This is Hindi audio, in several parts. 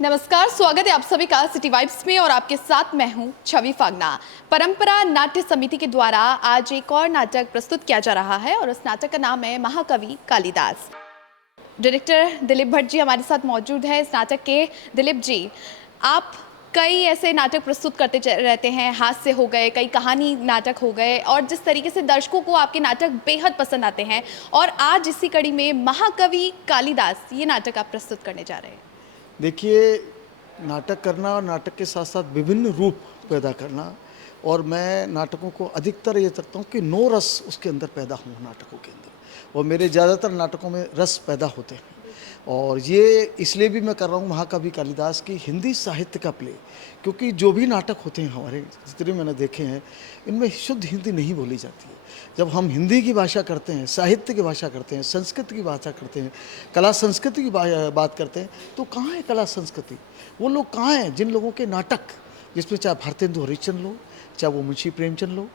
नमस्कार, स्वागत है आप सभी का सिटी वाइब्स में और आपके साथ मैं हूं छवि फागना। परंपरा नाट्य समिति के द्वारा आज एक और नाटक प्रस्तुत किया जा रहा है और उस नाटक का नाम है महाकवि कालिदास। डायरेक्टर दिलीप भट्ट जी हमारे साथ मौजूद है इस नाटक के। दिलीप जी, आप कई ऐसे नाटक प्रस्तुत करते रहते हैं, हास्य हो गए, कई कहानी नाटक हो गए, और जिस तरीके से दर्शकों को आपके नाटक बेहद पसंद आते हैं, और आज इसी कड़ी में महाकवि कालिदास ये नाटक आप प्रस्तुत करने जा रहे हैं। देखिए, नाटक करना और नाटक के साथ साथ विभिन्न रूप पैदा करना, और मैं नाटकों को अधिकतर ये करता हूँ कि 9 रस उसके अंदर पैदा हों नाटकों के अंदर, और मेरे ज़्यादातर नाटकों में रस पैदा होते हैं। और ये इसलिए भी मैं कर रहा हूँ महाकवि कालिदास की हिंदी साहित्य का प्ले, क्योंकि जो भी नाटक होते हैं हमारे, जितने मैंने देखे हैं, इनमें शुद्ध हिंदी नहीं बोली जाती है। जब हम हिंदी की भाषा करते हैं, साहित्य की भाषा करते हैं, संस्कृत की भाषा करते हैं, कला संस्कृति की बात करते हैं, तो कहाँ है कला संस्कृति? वो लोग कहाँ हैं जिन लोगों के नाटक, जिसमें चाहे भारतेंदु हरिश्चंद्र लो, चाहे वो मुंशी प्रेमचंद लो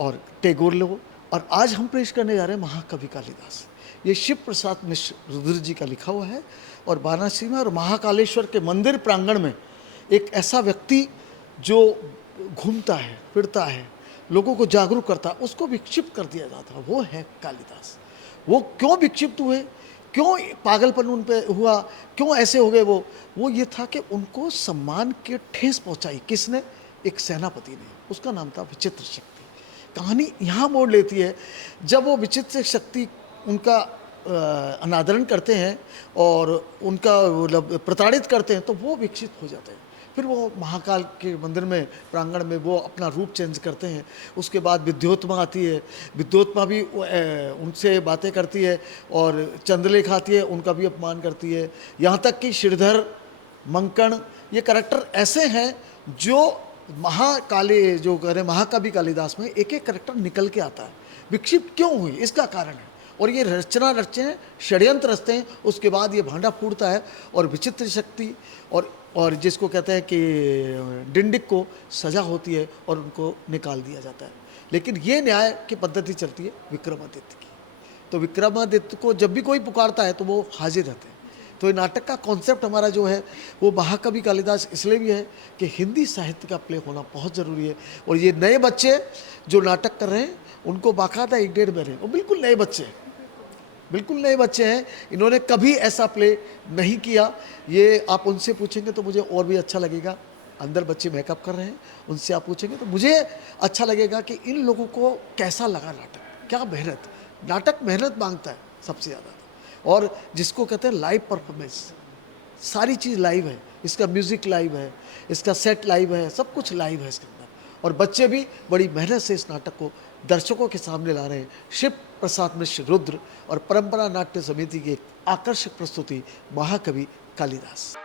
और टैगोर लो, और आज हम पेश करने जा रहे हैं महाकवि कालिदास। ये शिव प्रसाद मिश्र रुद्र जी का लिखा हुआ है, और वाराणसी में और महाकालेश्वर के मंदिर प्रांगण में एक ऐसा व्यक्ति जो घूमता है, फिरता है, लोगों को जागरूक करता है, उसको विक्षिप्त कर दिया जाता है, वो है कालिदास। वो क्यों विक्षिप्त हुए, क्यों पागलपन उन पे हुआ, क्यों ऐसे हो गए, वो ये था कि उनको सम्मान की ठेस पहुंचाई किसने? एक सेनापति ने, उसका नाम था विचित्र शक्ति। कहानी यहाँ मोड़ लेती है जब वो विचित्र शक्ति उनका अनादरण करते हैं और उनका मतलब प्रताड़ित करते हैं, तो वो विकसित हो जाते हैं। फिर वो महाकाल के मंदिर में प्रांगण में वो अपना रूप चेंज करते हैं। उसके बाद विद्योत्मा आती है, विद्योत्मा भी उनसे बातें करती है, और चंद्रलेखा आती है, उनका भी अपमान करती है। यहाँ तक कि श्रीधर, मंकण, ये करैक्टर ऐसे हैं जो महाकाले जो कह रहे महाकवि कालिदास में एक एक करैक्टर निकल के आता है। विक्षिप्त क्यों हुई, इसका कारण है, और ये रचना रचते हैं, षड्यंत्र रचते हैं, उसके बाद ये भांडा फूटता है, और विचित्र शक्ति और जिसको कहते हैं कि डिंडिक को सजा होती है और उनको निकाल दिया जाता है। लेकिन ये न्याय की पद्धति चलती है विक्रमादित्य की, तो विक्रमादित्य को जब भी कोई पुकारता है तो वो हाजिर रहते हैं। तो ये नाटक का कॉन्सेप्ट हमारा जो है वो महाकवि कालिदास इसलिए भी है कि हिंदी साहित्य का प्ले होना बहुत ज़रूरी है। और ये नए बच्चे जो नाटक कर रहे हैं उनको बाकायदा 1-1.5 महीने, वो बिल्कुल नए बच्चे हैं, बिल्कुल नए बच्चे हैं, इन्होंने कभी ऐसा प्ले नहीं किया। ये आप उनसे पूछेंगे तो मुझे और भी अच्छा लगेगा। अंदर बच्चे मेकअप कर रहे हैं, उनसे आप पूछेंगे तो मुझे अच्छा लगेगा कि इन लोगों को कैसा लगा नाटक, क्या मेहनत। नाटक मेहनत मांगता है सबसे ज़्यादा, और जिसको कहते हैं लाइव परफॉर्मेंस, सारी चीज़ लाइव है, इसका म्यूज़िक लाइव है, इसका सेट लाइव है, सब कुछ लाइव है इसके अंदर। और बच्चे भी बड़ी मेहनत से इस नाटक को दर्शकों के सामने ला रहे हैं। शिव प्रसाद मिश्र रुद्र और परंपरा नाट्य समिति की आकर्षक प्रस्तुति महाकवि कालिदास।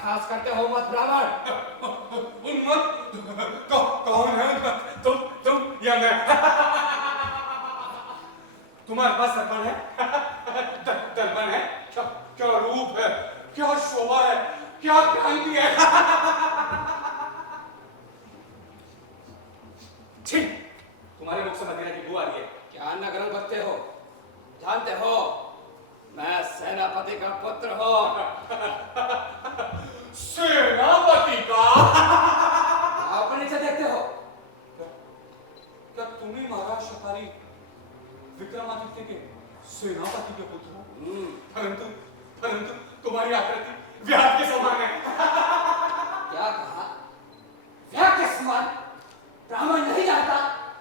खास करते हो मत ब्राह्मण। उन्मत्त कौन है? तुम या मैं? तुम्हारे पास दर्पण है? दर्पण है? क्या क्या रूप है, क्या शोभा है, क्या क्रांति है। छी, तुम्हारे मुख से मदिरा की बू आ रही है। क्या नगरम बकते हो? जानते हो मैं सेनापति का पुत्र हूँ। सेनापति का? आप नीचे देखते हो। क्या तुम्ही महाराज शतारी विक्रमादित्य के सेनापति के पुत्र हो? परंतु परंतु तुम्हारी आकृति व्याध के समान है। क्या कहा? व्याह के समान? ब्राह्मण नहीं जानता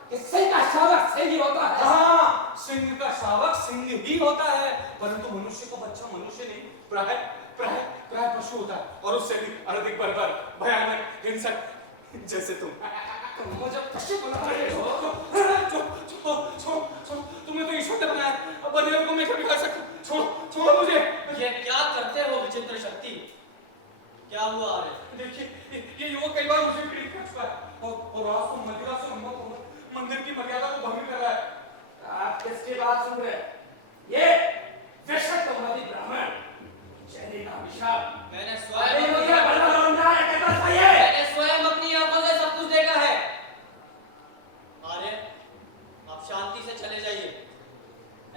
कि सिंह का शावक सिंह ही होता है। हाँ, सिंह का शावक सिंह ही होता है, परंतु मनुष्य का बच्चा मनुष्य नहीं, प्राय प्राय प्राय पशु होता है, और उससे भी अधिक बर्बर, भयानक, हिंसक, जैसे तुम। तुम मुझे पशु बना रहे हो। तुमने तो ईश्वर ने बनाया, अब बंदरों को मैं क्या बिगाड़ सकता? छोड़ो मुझे। ये क्या करते हो विचित्र शक्ति? क्या हुआ आर्य? देखिए, ये युवक कई बार मुझे पीड़ित कर चुका है, और आज तो मदिरा से मंदिर की मर्यादा को भंग कर रहा है। आप किसकी बात सुन रहे? ये विषक्तमती ब्राह्मण, शैली का अभिशाप। मैंने स्वयं अपनी आंखों से सब कुछ देखा है। आर्य, आप शांति से चले जाइए।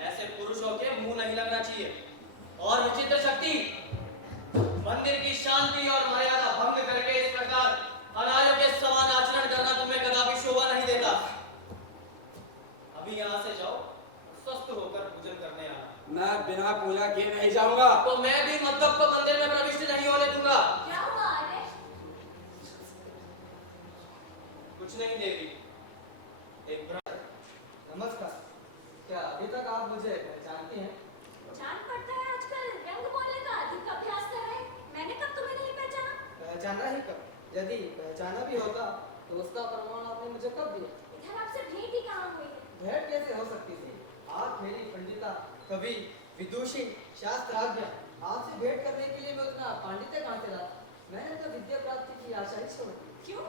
ऐसे पुरुषों के मुंह नहीं लगना चाहिए। और विचित्र शक्ति, मंदिर की शांति और मर्यादा भंग करके इस प्रकार अनार्यों के समान आचरण करना तुम्हें कदापि शोभा नहीं देता। अभी यहाँ से जाओ, स्वस्थ होकर पूजन करने आना। मैं बिना पूजा किए नहीं जाऊंगा। तो मैं भी मद्दप को मंदिर में प्रविष्ट नहीं होने दूंगा। क्या हुआ आर्य? कुछ नहीं देवी, एक नमस्कार। क्या अभी तक आप मुझे पहचानती हैं? जान पड़ता है आजकल रंग बोलने का अधिक अभ्यास कर रहे हैं। मैंने कब तुम्हें नहीं पहचाना? पहचाना ही कब? यदि पहचाना भी होता तो उसका प्रमाण आपने मुझे कब दिया? इधर आपसे भेंट ही कहाँ हुई है? भेंट कैसे हो सकती थी? आप मेरी पंडिता, कवि, विदुषी, शास्त्राज्ञ। आपसे भेंट करने के लिए मैं उतना पांडित्य कहाँ से लाता? मैंने तो विद्या प्राप्ति की आशा ही छोड़ दी। क्यों?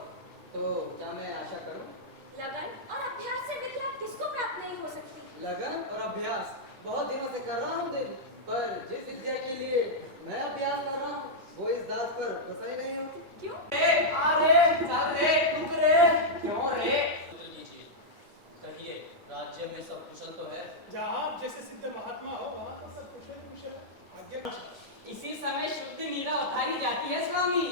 तो क्या मैं आशा करूं? लगन और अभ्यास से विद्या किसको प्राप्त नहीं हो सकती? लगन और अभ्यास बहुत दिनों से कर रहा हूँ देवी, पर जिस विद्या के लिए मैं अभ्यास कर रहा हूँ वो इस दास पर प्रसन्न नहीं होती। क्यों? क्यों रे? कीजिए, कहिए, राज्य में सब कुशल तो है? जहाँ आप जैसे सिद्ध महात्मा हो वहाँ तो सब कुशल ही कुशल है। आज्ञा। इसी समय शुद्ध नीरा उतारी जाती है स्वामी।